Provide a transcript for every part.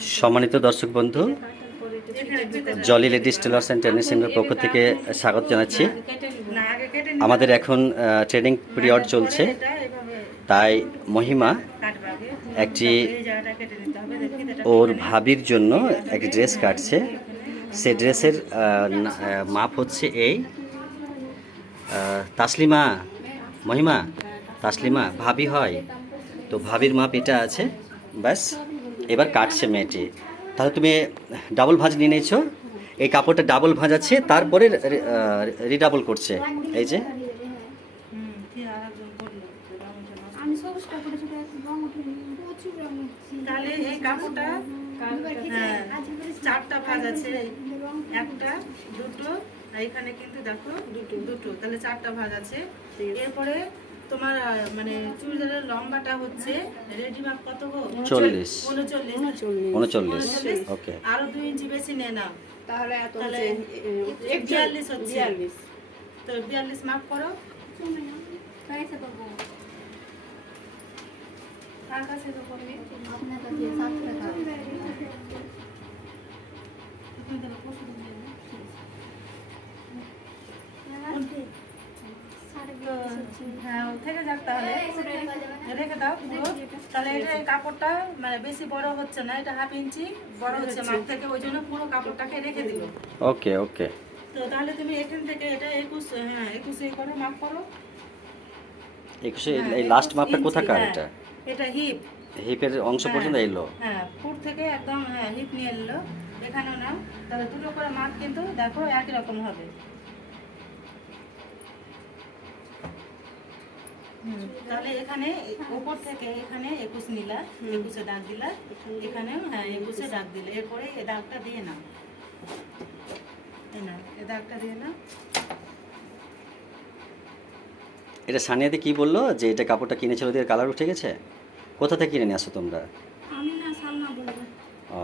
সম্মানিত দর্শক বন্ধু, jolly ladies tailors and training সেন্টারের পক্ষ থেকে স্বাগত জানাচ্ছি। আমাদের এখন ট্রেনিং পিরিয়ড চলছে, তাই মহিমা একটি ওর ভাবির জন্য একটি ড্রেস কাটছে। সে ড্রেসের মাপ হচ্ছে এই। তাসলিমা, মহিমা, তাসলিমা ভাবি হয় তো, ভাবির মাপ এটা আছে। ব্যাস, এবার কাটছে মেয়েটি। তাহলে তুমি ডাবল ভাঁজ নিয়ে নিয়েছো, এই কাপড়টা ডাবল ভাঁজ আছে, তারপরে রিডাবল করছে। এই যে তাহলে এই কাপড়টা চারটা ভাঁজ আছে, একটা দুটো, এখানে কিন্তু দেখো দুটো, তাহলে চারটা ভাঁজ আছে। এরপরে তোমার মানে চুড়িদারের লম্বাটা হচ্ছে রেডি মাপ কত গো? 40, 39। ওকে। আরো 2 ইঞ্চি বেশি নে নাও, তাহলে 42 হচ্ছে। তো 42 মাপ করো। কার কাছে তো করবি? হ্যাঁ, থেকে যাক, তাহলে রেখে দাও পুরো। তাহলে এটা এই কাপড়টা মানে বেশি বড় হচ্ছে না, এটা হাফ ইঞ্চি বড় হচ্ছে মাপ থেকে, ওই জন্য পুরো কাপড়টাকে রেখে দিল। ওকে ওকে। তো তাহলে তুমি এখান থেকে এটা 21 করো, মাপ করো। 21, এই লাস্ট মাপটা কোথাকার? এটা এটা হিপ, হিপের অংশ পর্যন্ত এলো। হ্যাঁ, ফুট থেকে একদম হিপ নিয়ে এলো, এখানেও নাও। তাহলে দুটো করে মাপ কিন্তু দেখো একই রকম হবে। তাহলে এখানে উপর থেকে এখানে 21 নিলা, 21-এ দাগ দিলা, এখানেও 21-এ দাগ দিলে, এরপরে এই দাগটা দিয়ে নাও, এই নাও, এই দাগটা দিয়ে নাও। এটা সানিয়াতে কি বললো যে এটা কাপড়টা কিনেছিল, ওদের কালার উঠে গেছে? কোথা থেকে কিনে নিয়ে আসো তোমরা? আমি না, সালমা বলবো। ও,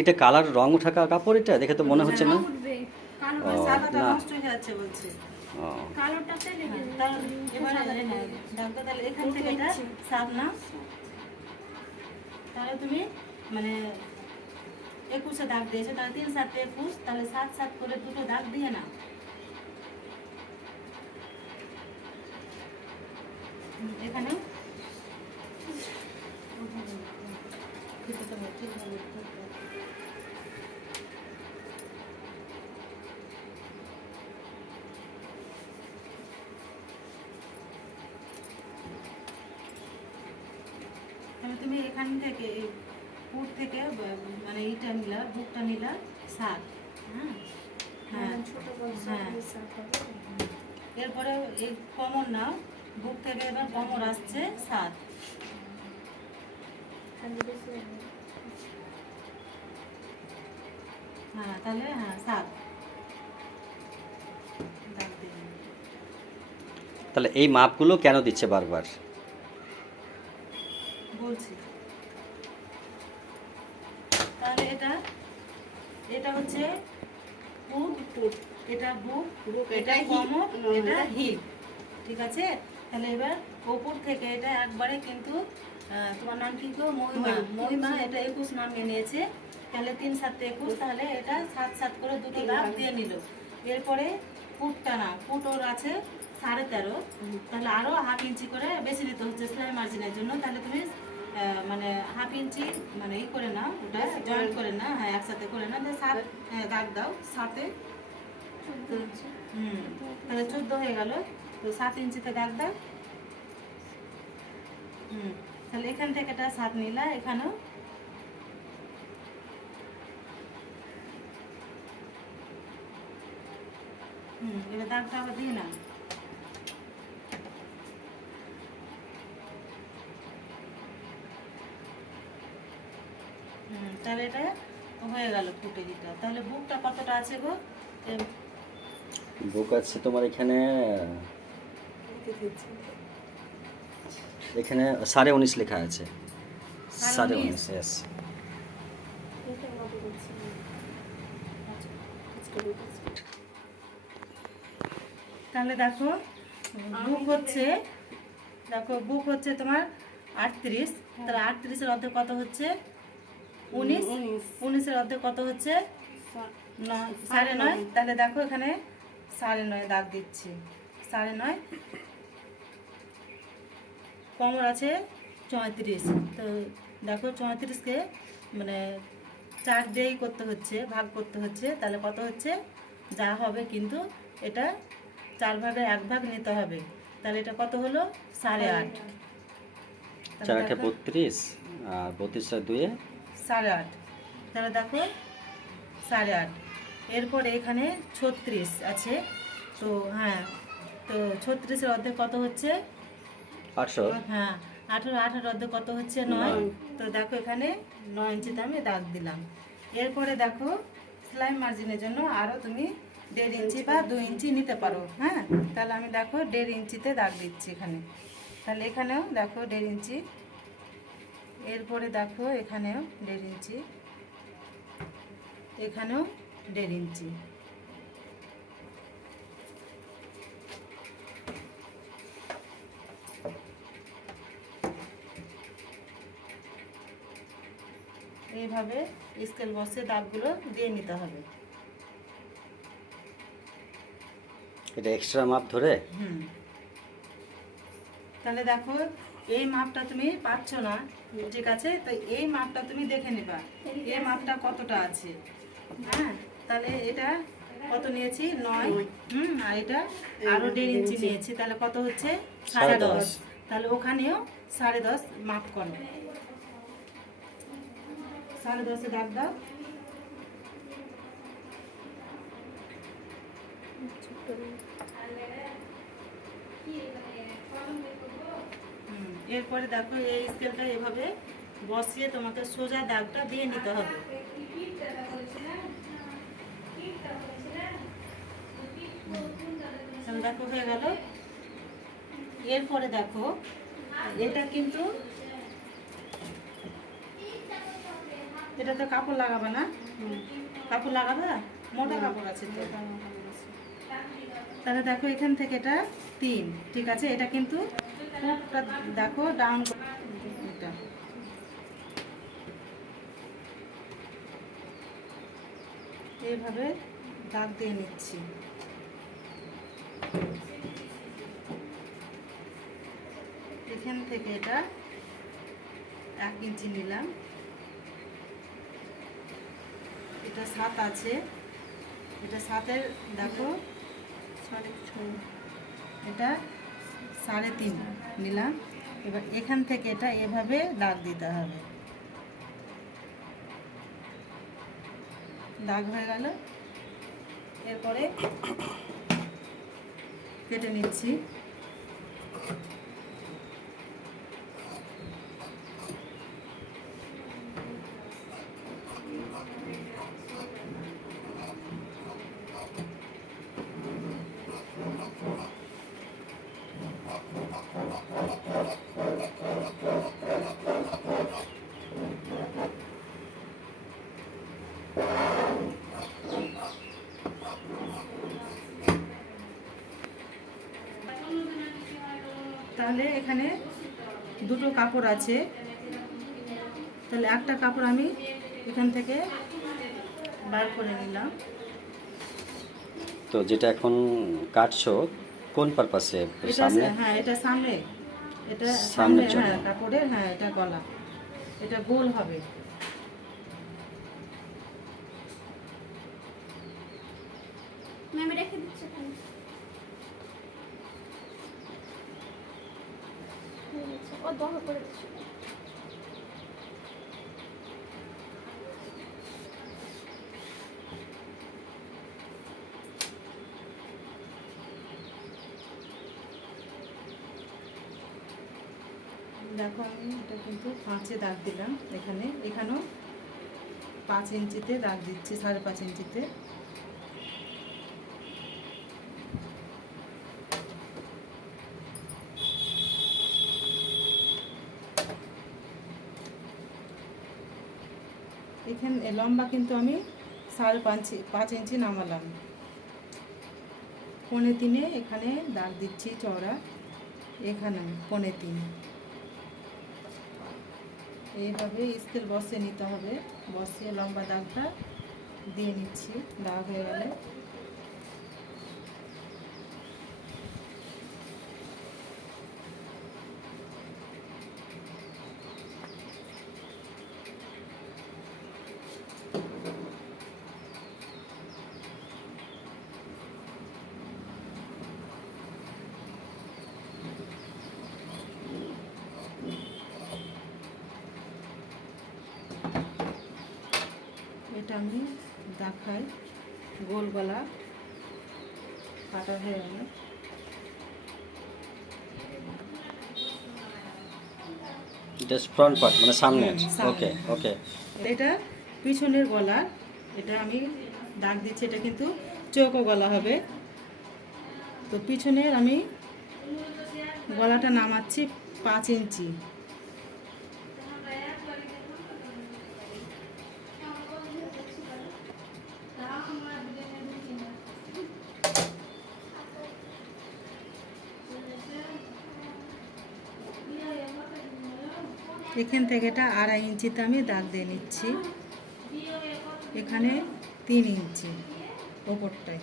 এটা কালার রং উঠা কাপড়, এটা দেখে তো মনে হচ্ছে না। ও সাদাটা না, নষ্ট হয়ে যাচ্ছে বলছে। ও কালোটাতে রেখে দাও। এবারে দাগটা তাহলে এখান থেকে এটা সাত না, তাহলে তুমি মানে 21-এ দাগ দিয়েছো, তাহলে 3 7 21, তাহলে 7 7 করে দুটো দাগ দিয়ে নাও। এখানে তুমি এখান থেকে বুক থেকে মানে এইটা নিলা, বুকটা নিলা 7, হ্যাঁ হ্যাঁ হ্যাঁ। এরপরে এই কমর নাও, বুক থেকে এবার কমর আসছে 7। হ্যাঁ, তাহলে 7 দাগ দিয়ে নাও। তাহলে এই মাপগুলো কেন দিচ্ছে বারবার? বলছি, তাহলে এটা হচ্ছে বুক, এটা বুক, এটা কোমর, এটা হিপ, ঠিক আছে? তাহলে এবার উপর থেকে এটা একবারে কিন্তু তোমার নাম কি গো? মহিমা এটা 21 নামিয়ে নিয়েছে, তাহলে 3 7 21, তাহলে এটা 7 7 করে দুটো দাগ দিয়ে নিল। এরপরে ফুটটা না, ফুট ওর আছে 13.5, তাহলে আরো হাফ ইঞ্চি করে বেশি দিতে হচ্ছে সেলাই মার্জিনের জন্য। তাহলে তুমি মানে হাফ ইঞ্চি মানে করে নাও, ওটা জয়েন্ট করে নাও, হ্যাঁ একসাথে করে নাও, 7 দাগ দাও 7-এ। তাহলে 14 হয়ে গেল, তো 7 ইঞ্চিতে দাগ দাও। তাহলে এখান থেকে এটা 7 নিলা, এখানেও এবার দাগটা আবার দিয়ে নাও। তাহলে এটা হয়ে গেল ফুটে দিটা। তাহলে বুকটা কতটা আছে গো? বুক আছে তোমার এখানে 19.5 লেখা আছে। 19.5, ইয়েস। তাহলে দেখো বুক হচ্ছে তোমার 38, তাহলে 38-এর অর্ধেক কত হচ্ছে? 19, 19-এর অর্ধেক কত হচ্ছে? 9, 9.5। তাহলে দেখো এখানে 9.5 দাগ দিচ্ছি। 9.5 কোমর আছে 34। তো দেখো 34কে মানে 4 দিয়েই করতে হচ্ছে, ভাগ করতে হচ্ছে। তাহলে কত হচ্ছে? যা হবে কিন্তু এটা 4 ভাগে 1 ভাগ নিতে হবে। তাহলে এটা কত হলো? 8.5। 4 8 32 আর 32 আর 2 8.5। তাহলে দেখো 8.5। এরপরে এখানে 36 আছে। তো হ্যাঁ, তো 36-এর অর্ধেক কত হচ্ছে? 800। হ্যাঁ, 18, 18 অর্ধেক কত হচ্ছে? 9। তো দেখো এখানে 9 ইঞ্চিতে আমি দাগ দিলাম। এরপরে দেখো সেলাই মার্জিনের জন্য আরও তুমি 1.5 ইঞ্চি বা 2 ইঞ্চি নিতে পারো। হ্যাঁ, তাহলে আমি দেখো 1.5 ইঞ্চিতে দাগ দিচ্ছি এখানে। তাহলে এখানেও দেখো 1.5 ইঞ্চি। এরপরে দেখো এখানেও 1.5 ইঞ্চি, এখানেও 1.5 ইঞ্চি। এইভাবে স্কেল বসে দাগগুলো দিয়ে নিতে হবে। এটা এক্সট্রা মাপ ধরে। তাহলে দেখো এই মাপটা তুমি পাচ্ছ না, ঠিক আছে? তো এই মাপটা তুমি দেখে নেবা এই মাপটা কতটা আছে। হ্যাঁ, তাহলে এটা কত নিয়েছি? 9। আর এটা আরও 1.5 ইঞ্চি নিয়েছি। তাহলে কত হচ্ছে? 10.5। তাহলে ওখানেও 10.5 মাপ করো। 10.5-এ দাগ দাও। এরপরে দেখো এই স্কেলটা এভাবে বসিয়ে তোমাকে সোজা দাগটা দিয়ে নিতে হবে। তাহলে দেখো হয়ে গেল। এরপরে দেখো এটা কিন্তু এটাতে কাপড় লাগাবে না? কাপড় লাগাবে? মোটা কাপড় আছে তো। তাহলে দেখো এখান থেকে এটা 3, ঠিক আছে? এটা কিন্তু পুরোটা দেখো ডাউন, এটা এইভাবে দাগ দিয়ে নিচ্ছি। এখান থেকে এটা 1 ইঞ্চি নিলাম। এটা 7 আছে, এটা 7-এর দেখো 6.5, এটা 3.5 নিলাম। এবার এখান থেকে এটা এভাবে দাগ দিতে হবে। দাগ হয়ে গেল। এরপরে কেটে নিচ্ছি। তাহলে এখানে 2টো কাপড় আছে। তাহলে একটা কাপড় আমি এখান থেকে বার করে নিলাম। তো যেটা এখন কাটছো কোন পারপাসে? এটা সামনে? হ্যাঁ, এটা সামনে, এটা সামনে। সামনের জন্য। হ্যাঁ, কাপড়ের, হ্যাঁ, এটা গলা, এটা গোল হবে। ম্যাম রেখে দিচ্ছে এখানে। ও দহা করে দিচ্ছে। দেখো আমি এটা কিন্তু 5-এ দাগ দিলাম। এখানেও 5 ইঞ্চিতে দাগ দিচ্ছি, 5.5 ইঞ্চিতে। এখানে লম্বা কিন্তু আমি 5.5 ইঞ্চি নামালাম। 3.25 এখানে দাগ দিচ্ছি চওড়া, এখানে 3.25। এইভাবে স্কেল বসিয়ে নিতে হবে, বসিয়ে লম্বা দাগটা দিয়ে নিচ্ছি। দাগ হয়ে গেলে এটা আমি দেখাই। গোল গলা কাটা হয়ে গেল। জাস্ট ফ্রন্ট পার্ট মানে সামনে। সামনে। ওকে ওকে। এটা পিছনের গলা, এটা আমি দাগ দিচ্ছি, এটা কিন্তু চৌকো গলা হবে। তো পিছনের আমি গলাটা নামাচ্ছি 5 ইঞ্চি। এখান থেকে এটা 2.5 ইঞ্চিতে আমি দাগ দিয়ে নিচ্ছি, এখানে 3 ইঞ্চি ওপরটায়।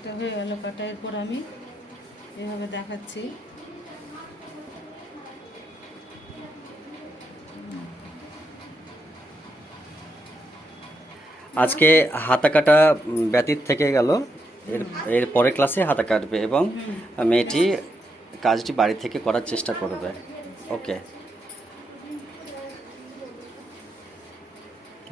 এটা হয়ে গেল কাটা। এরপর আমি এভাবে দেখাচ্ছি। আজকে হাতা কাটা ব্যতীত থেকে গেল, এর পরের ক্লাসে হাতা কাটবে এবং মেয়েটি কাজটি বাড়ি থেকে করার চেষ্টা করবে। ওকে,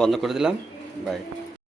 বন্ধ করে দিলাম। বাই।